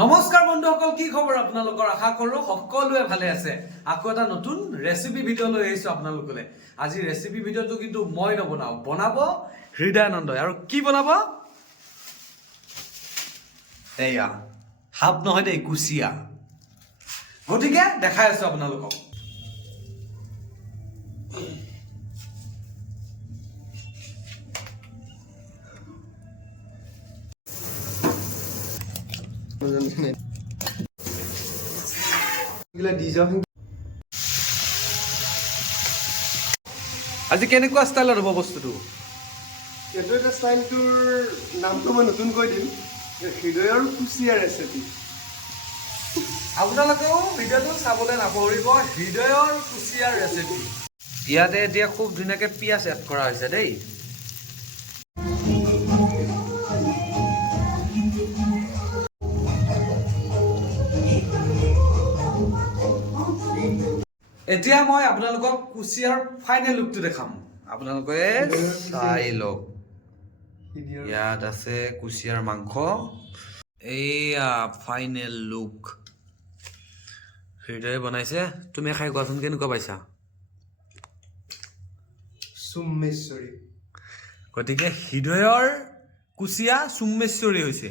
নমস্কাৰ বন্ধুসকল, কি খবৰ আপোনালোকৰ? আশা কৰো সকলোৱে ভালে আছে। আকৌ এটা নতুন ৰেচিপি ভিডিঅ' লৈ আহিছো আপোনালোকলৈ। আজি ৰেচিপি ভিডিঅ'টো কিন্তু মই নবনাও, বনাব হৃদয়ানন্দই। আৰু কি বনাব? এয়া সাপ নহয় দেই, কুচিয়া। গতিকে দেখাই আছো আপোনালোকক। আজি কেনেকুৱা ষ্টাইলত হ'ব বস্তুটো? এইটো এটা ষ্টাইলটোৰ নামটো মই নতুনকৈ দিম, হৃদয়ৰ কুচিয়া ৰেচিপি। আপোনালোকেও ভিডিঅ'টো চাবলৈ নাপাহৰিব, হৃদয়ৰ কুচিয়াৰ ৰেচিপি। ইয়াতে এতিয়া খুব ধুনীয়াকৈ পিঁয়াজ এড কৰা হৈছে দেই। এতিয়া মই আপোনালোকক কুচিয়াৰ ফাইনেল লুকটো দেখাম। আপোনালোকে চাই লওক। ইয়াত আছে কুচিয়াৰ মাংস। এইয়া ফাইনেল লুক। হৃদয়ে বনাইছে। তুমি খাই কোৱাচোন কেনেকুৱা পাইছা? চুম্মেশ্বৰী। গতিকে হৃদয়ৰ কুচিয়া চুম্মেশ্বৰী হৈছে।